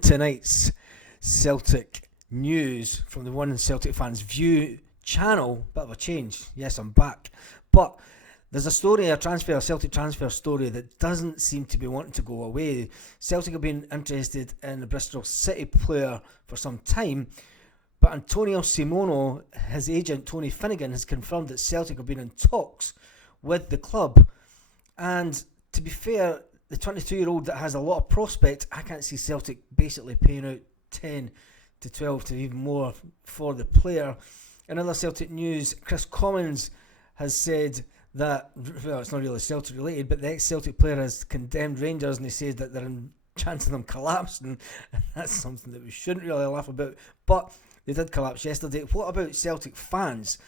tonight's Celtic news from the One Celtic Fans View channel. Bit of a change. Yes, I'm back. But there's a Celtic transfer story that doesn't seem to be wanting to go away. Celtic have been interested in the Bristol City player for some time, but Antonio Simono, his agent Tony Finnegan, has confirmed that Celtic have been in talks with the club. And to be fair, the 22-year-old that has a lot of prospect, I can't see Celtic basically paying out 10 to 12 to even more for the player. In other Celtic news, Chris Comments has said that, well, it's not really Celtic related, but the ex-Celtic player has condemned Rangers, and he says that they're in chance of them collapsing. And that's something that we shouldn't really laugh about, but they did collapse yesterday. What about Celtic fans?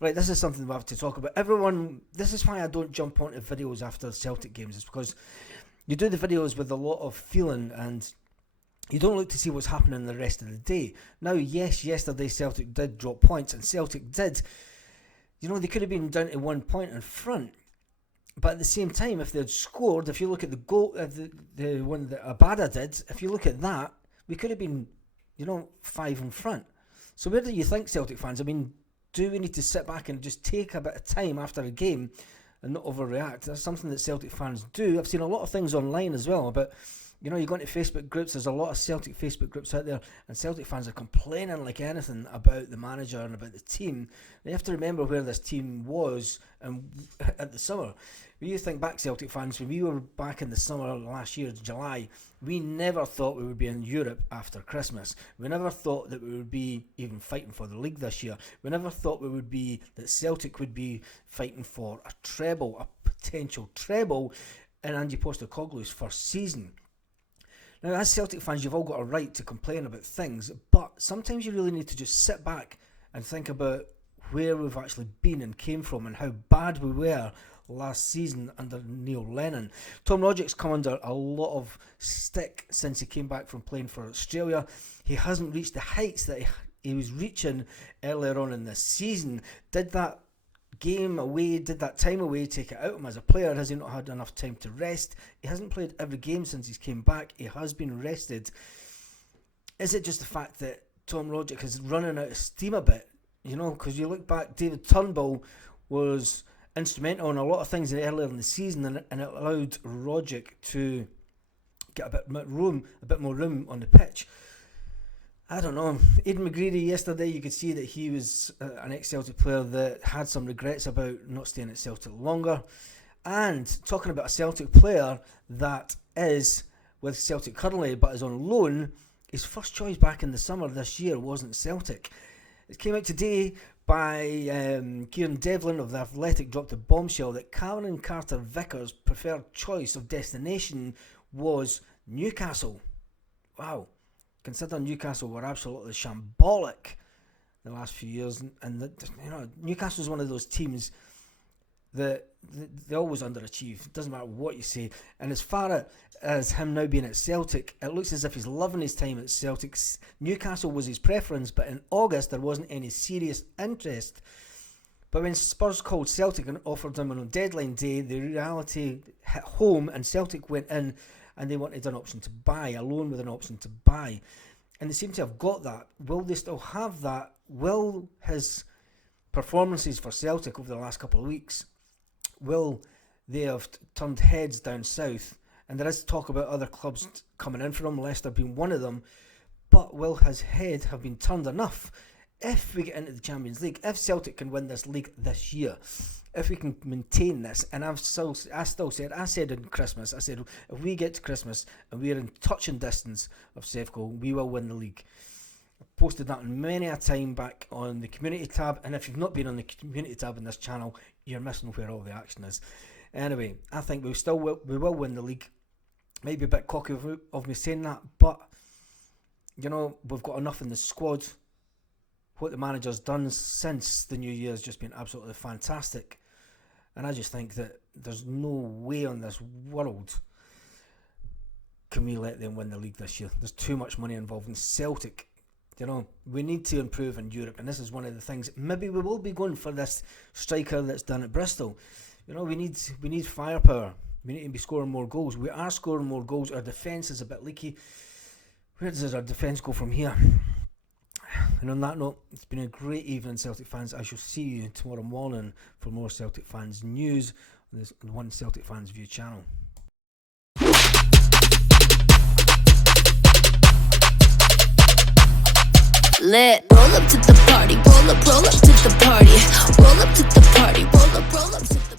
Right, this is something we have to talk about. Everyone, this is why I don't jump onto videos after Celtic games. It's because you do the videos with a lot of feeling and you don't look to see what's happening the rest of the day. Now, yes, yesterday Celtic did drop points, and Celtic did, they could have been down to 1 point in front. But at the same time, if they'd scored, if you look at the goal, the one that Abada did, if you look at that, we could have been, 5 in front. So where do you think, Celtic fans? I mean, do we need to sit back and just take a bit of time after a game and not overreact? That's something that Celtic fans do. I've seen a lot of things online as well about, you go into Facebook groups, there's a lot of Celtic Facebook groups out there, and Celtic fans are complaining like anything about the manager and about the team. You have to remember where this team was at the summer. When you think back, Celtic fans, when we were back in the summer last year, July, we never thought we would be in Europe after Christmas. We never thought that we would be even fighting for the league this year. We never thought that Celtic would be fighting for a treble, a potential treble, in Ange Postecoglou's first season. Now, as Celtic fans, you've all got a right to complain about things, but sometimes you really need to just sit back and think about where we've actually been and came from and how bad we were last season under Neil Lennon. Tom Roderick's come under a lot of stick since he came back from playing for Australia. He hasn't reached the heights that he was reaching earlier on in this season. Did that time away take it out of him as a player? Has he not had enough time to rest? He hasn't played every game since he's came back. He has been rested. Is it just the fact that Tom Roderick is running out of steam a bit? Because you look back, David Turnbull was instrumental in a lot of things earlier in the season, and it allowed Roderick to get a bit more room on the pitch. I don't know. Aidan McGreary yesterday, you could see that he was an ex-Celtic player that had some regrets about not staying at Celtic longer. And talking about a Celtic player that is with Celtic currently but is on loan, his first choice back in the summer this year wasn't Celtic. It came out today by Kieran Devlin of The Athletic, dropped a bombshell that Cameron Carter-Vickers' preferred choice of destination was Newcastle. Wow. Consider Newcastle were absolutely shambolic the last few years, and Newcastle is one of those teams that they always underachieve. It doesn't matter what you say. And as far as him now being at Celtic, it looks as if he's loving his time at Celtic. Newcastle was his preference, but in August there wasn't any serious interest. But when Spurs called Celtic and offered him on deadline day, the reality hit home, and Celtic went in and they wanted an option to buy, a loan with an option to buy. And they seem to have got that. Will they still have that? Will his performances for Celtic over the last couple of weeks, will they have turned heads down south? And there is talk about other clubs coming in for him, Leicester being one of them. But will his head have been turned enough if we get into the Champions League, if Celtic can win this league this year, if we can maintain this? And I said in Christmas, if we get to Christmas and we're in touching distance of sevco, we will win the league. I posted that many a time back on the community tab, and if you've not been on the community tab in this channel, you're missing where all the action is. Anyway, I think we will win the league. Might be a bit cocky of me saying that, but we've got enough in the squad. What the manager's done since the new year has just been absolutely fantastic. And I just think that there's no way on this world can we let them win the league this year. There's too much money involved in Celtic. We need to improve in Europe, and this is one of the things. Maybe we will be going for this striker that's done at Bristol. We need firepower. We need to be scoring more goals. We are scoring more goals. Our defence is a bit leaky. Where does our defence go from here? And on that note, it's been a great evening, Celtic fans. I shall see you tomorrow morning for more Celtic Fans news on this One Celtic Fans View channel. Lit. Roll up to the party, roll up to the party, roll up to the party, roll up to